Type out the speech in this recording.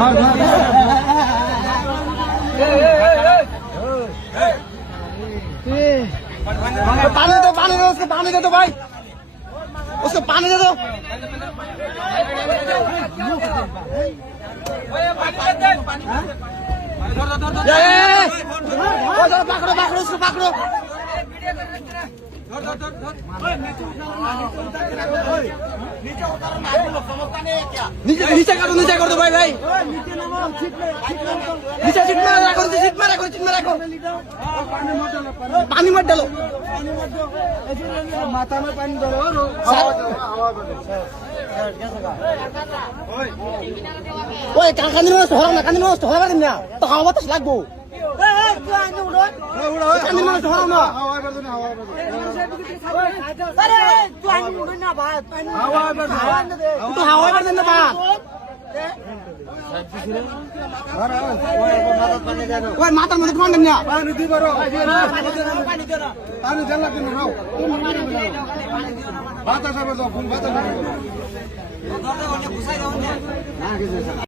पानी दे दो उसको पानी दे दो भाई उसको पानी दे दो पकड़ो पकड़ो उसको पकड़ो नीचे कर दो भाई भाई नीचे सीट मारा करो पानी मत डालो माथा में पानी डालो ওই কাকানি মাছ ধরো না কাকানি মাছ ধরা পারেন না তো হাওয়া বাতাস লাগবো কাকানি মাছ ধরো না তো হাওয়া পারেন না ভাত ওই মাথার মধ্যে পানি না পানি দি বড় পানি জানলা কেন নাও বাতাস হবে ফুল বাতাস